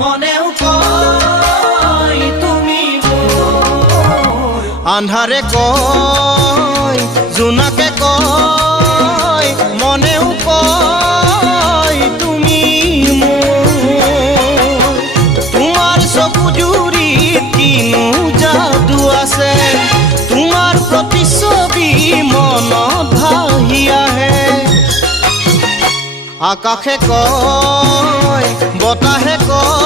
মনেও কয় তুমি মোৰ। আন্ধাৰে কয় জোনাকে কয় মনেও কয় তুমি মোৰ। তোমাৰ চকুজুৰিত কিনো যাদু আছে, তোমাৰ প্ৰতিচ্ছবি মনত ভাহি আহে। আকাশে কয় বতাহে কয়